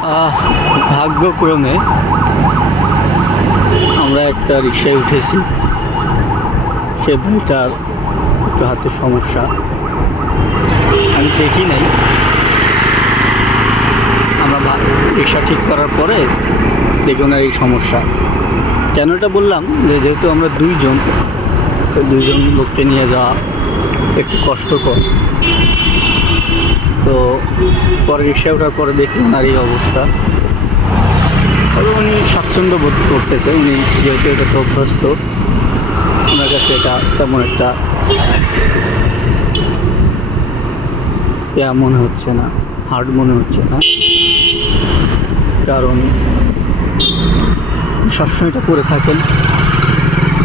ভাগ্যক্রমে আমরা একটা রিক্সায় উঠেছি। সে ভাইটার একটু হাতে সমস্যা। আমি দেখি নাই। আমরা রিক্সা ঠিক করার পরে দেখি ওনার এই সমস্যা। কেন এটা বললাম? যে যেহেতু আমরা দুইজন, তো দুইজন লোককে নিয়ে যাওয়া একটু কষ্টকর। তো পরে রিক্সা ওঠার পরে দেখি ওনার এই অবস্থা। তবে উনি স্বাচ্ছন্দ্য বোধ করতেছে, উনি যেহেতু এটাতে অভ্যস্ত, ওনার কাছে এটা তেমন একটা মনে হচ্ছে না হার্ড মনে হচ্ছে না। কারণ সবসময় এটা করে থাকেন,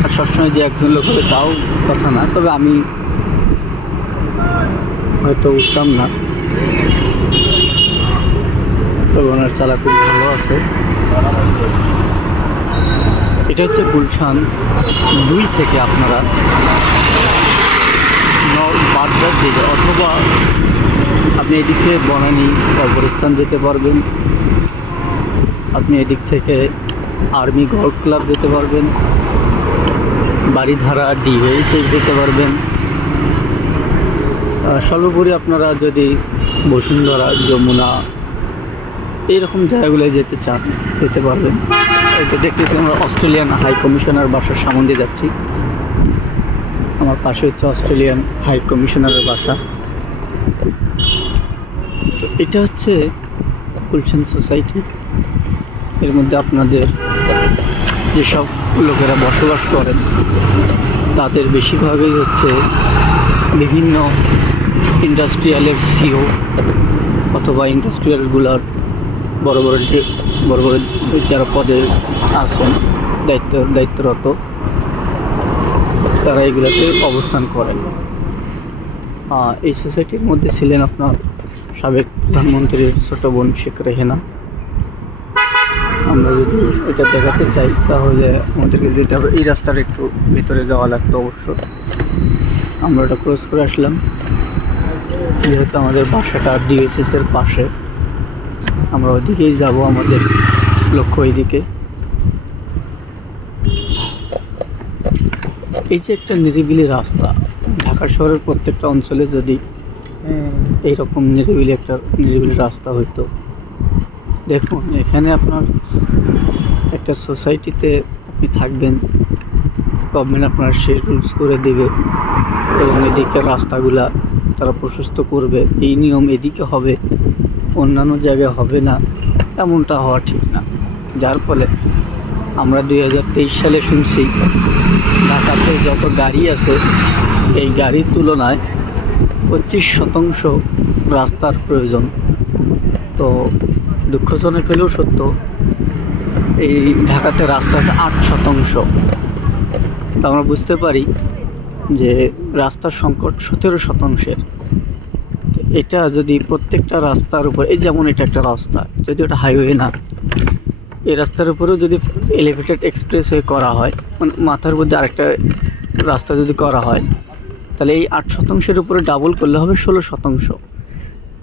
আর সবসময় যে একজন লোক হবে তাও কথা না। তবে আমি হয়তো উঠতাম না। ওনার চালা খুব ভালো আছে। এটা হচ্ছে গুলশান দুই থেকে আপনারা বাড্ডার দিকে অথবা আপনি এদিক থেকে বনানী, কবরস্থান যেতে পারবেন। আপনি এদিক থেকে আর্মি গল্ফ ক্লাব যেতে পারবেন। বাড়িধারা ডিওএসএস যেতে পারবেন। সর্বোপরি আপনারা যদি বসুন্ধরা, যমুনা এইরকম জায়গাগুলোয় যেতে চান, যেতে পারবেন। এটা দেখতে আমরা অস্ট্রেলিয়ান হাই কমিশনার বাসার সামনে যাচ্ছি। আমার পাশে হচ্ছে অস্ট্রেলিয়ান হাই কমিশনারের বাসা। তো এটা হচ্ছে গুলশান সোসাইটি। এর মধ্যে আপনাদের যেসব লোকেরা বসবাস করেন, তাদের বেশিরভাগই হচ্ছে বিভিন্ন ইন্ডাস্ট্রিয়ালের সিও অথবা ইন্ডাস্ট্রিয়ালগুলার বড় বড় বড় বড় যারা পদে আছেন, দায়িত্ব, দায়িত্বরত, তারা এগুলোতে অবস্থান করেন। এই সোসাইটির মধ্যে ছিলেন আপনার সাবেক প্রধানমন্ত্রীর ছোট বোন শেখ রেহেনা। আমরা যদি এটা দেখাতে চাই, তাহলে আমাদেরকে যেতে হবে। এই রাস্তার একটু ভিতরে যাওয়া লাগতো অবশ্য। আমরা ওটা ক্রস করে আসলাম। যেহেতু আমাদের বাসাটা ডিএসএস এর পাশে। আমরা ওইদিকেই যাব আমাদের লক্ষ্য ওইদিকে এই যে একটা নিরিবিলি রাস্তা, ঢাকা শহরের প্রত্যেকটা অঞ্চলে যদি এইরকম নিরিবিলি একটা নিরিবিলি রাস্তা হইতো। দেখুন, এখানে আপনার একটা সোসাইটিতে আপনি থাকবেন, গভর্নমেন্ট আপনার সেই রুলস করে দেবে এবং এদিকে রাস্তাগুলা তারা প্রশস্ত করবে। এই নিয়ম এদিকে হবে। অন্যান্য জায়গায় হবে না, এমনটা হওয়া ঠিক না। যার ফলে আমরা দুই হাজার তেইশ সালে শুনছি, ঢাকাতে যত গাড়ি আছে, এই গাড়ির তুলনায় পঁচিশ শতাংশ রাস্তার প্রয়োজন। তো দুঃখজনক হলেও সত্য, এই ঢাকাতে রাস্তা আছে আট শতাংশ। তো আমরা বুঝতে পারি যে রাস্তার সংকট সতেরো শতাংশের। এটা যদি প্রত্যেকটা রাস্তার উপর, এই যেমন এটা একটা রাস্তা, যদি ওটা হাইওয়ে না, এই রাস্তার উপরেও যদি এলিভেটেড এক্সপ্রেস হয়ে করা হয় মানে মাথার মধ্যে আরেকটা রাস্তা যদি করা হয়, তাহলে এই আট শতাংশের উপরে ডাবল করলে হবে ষোলো শতাংশ।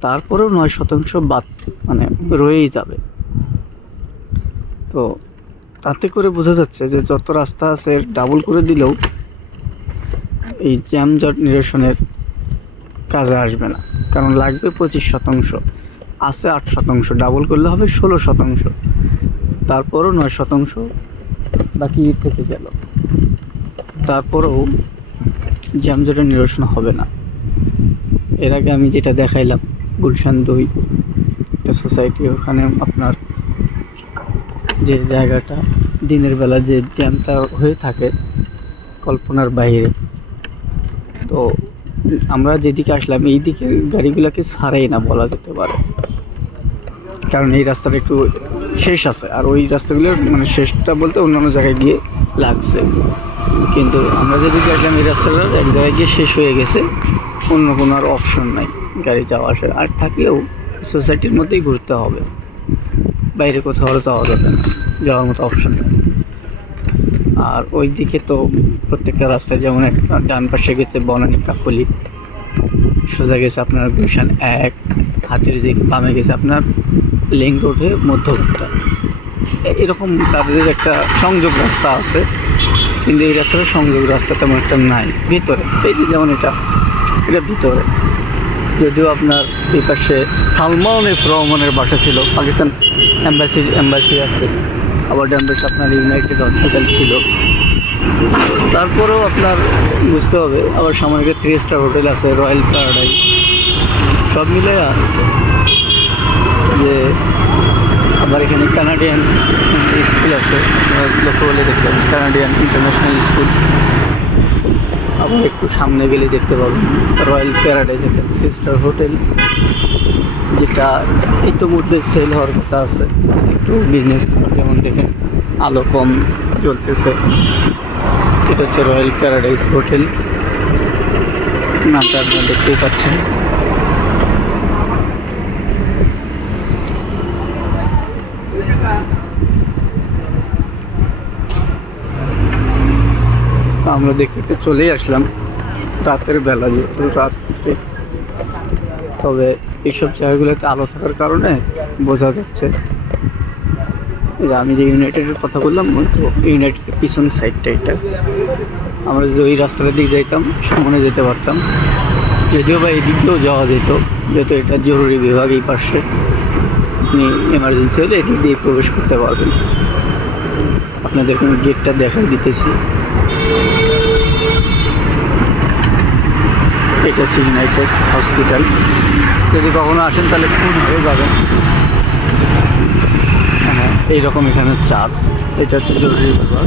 তারপরেও নয় শতাংশ বাদ মানে রয়েই যাবে। তো তাতে করে বোঝা যাচ্ছে যে যত রাস্তা আছে ডাবল করে দিলেও এই জ্যামজট নিরসনের কাজে আসবে না। কারণ লাগবে পঁচিশ শতাংশ। আছে আট শতাংশ ডাবল করলে হবে ষোলো শতাংশ। তারপরও নয় শতাংশ বাকি থেকে গেল। তারপরেও জ্যামজটের নিরসন হবে না। এর আগে আমি যেটা দেখাইলাম, গুলশান দুই, একটা সোসাইটি ওখানে আপনার যে জায়গাটা, দিনের বেলা যে জ্যামটা হয়ে থাকে কল্পনার বাইরে। তো আমরা যেদিকে আসলাম, এই দিকে গাড়িগুলোকে ছাড়াই না বলা যেতে পারে। কারণ এই রাস্তাটা একটু শেষ আছে, আর ওই রাস্তাগুলোর মানে শেষটা বলতে অন্যান্য জায়গায় গিয়ে লাগছে। কিন্তু আমরা যেদিকে আসলাম, এই রাস্তাটা এক জায়গায় গিয়ে শেষ হয়ে গেছে, অন্য কোনো আর অপশন নাই গাড়ি যাওয়া আসার। আর থাকলেও সোসাইটির মধ্যেই ঘুরতে হবে। বাইরে কোথাও যাওয়া যাবে না, যাওয়ার মতো অপশন নেই। আর ওই দিকে তো প্রত্যেকটা রাস্তায় যেমন একটা ডান পাশে গেছে বনানী কাকলি সোজা গেছে আপনার গুলশান এক, হাতের যে বামে গেছে আপনার লিঙ্ক রোডে মধ্যঘাটটা এ- এরকম তাদের একটা সংযোগ রাস্তা আছে, কিন্তু এই রাস্তাটা সংযোগ রাস্তা তেমন একটা নাই, ভিতরে। এই যে যেমন এটা এটা ভিতরে। যদিও আপনার এই পাশে সালমান রহমানের বাসা ছিল, পাকিস্তান এম্বাসি এম্বাসি আছে। আবার ডান পাশে আপনার ইউনাইটেড হসপিটাল ছিল। তারপরেও আপনার বুঝতে হবে, আবার সামনে থ্রি স্টার হোটেল আছে রয়্যাল প্যারাডাইস সব মিলে যে আবার এখানে কানাডিয়ান স্কুল আছে লক্ষ্য করলে দেখবেন কানাডিয়ান ইন্টারন্যাশনাল স্কুল আবার একটু সামনে গেলে দেখতে পাবেন রয়্যাল প্যারাডাইস একটা থ্রি স্টার হোটেল, যেটা ইতিমধ্যে সেল হওয়ার কথা আছে। একটু বিজনেস যেমন দেখেন, আলো কম চলতেছে। এটা হচ্ছে রয়্যাল প্যারাডাইস হোটেল। নামটা আপনারা দেখতেই পাচ্ছেন। আমরা দেখতে চলেই আসলাম। রাতের বেলা যেহেতু রাত্রে তবে এইসব জায়গাগুলোতে আলো থাকার কারণে বোঝা যাচ্ছে আমি যে ইউনাইটেডের কথা বললাম তো ইউনাইটেডের পিছন সাইডটা এটা। আমরা যদি ওই রাস্তাটার দিকে যাইতাম, সামনে যেতে পারতাম। যদিও বা এই দিক দিয়েও যাওয়া যেত, যেহেতু এটা জরুরি বিভাগ এই পাশে। আপনি এমার্জেন্সি হলে এদিক দিয়ে প্রবেশ করতে পারবেন। আপনাদের আমি গেটটা দেখাই দিতেছি। এটা হচ্ছে ইউনাইটেড হসপিটাল যদি কখনো আসেন, তাহলে ফোন হয়ে যাবেন। হ্যাঁ এইরকম এখানে চার্জ এটা হচ্ছে জরুরি ব্যাপার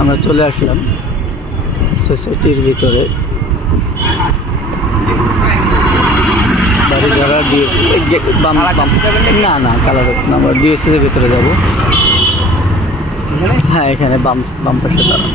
আমরা চলে আসলাম সোসাইটির ভিতরে বাড়ি যারা ডিএসসি বাম বাম। না না কালার না আমরা ডিএসসি এর ভিতরে যাব। হ্যাঁ এখানে বাম বাম পাশে তারা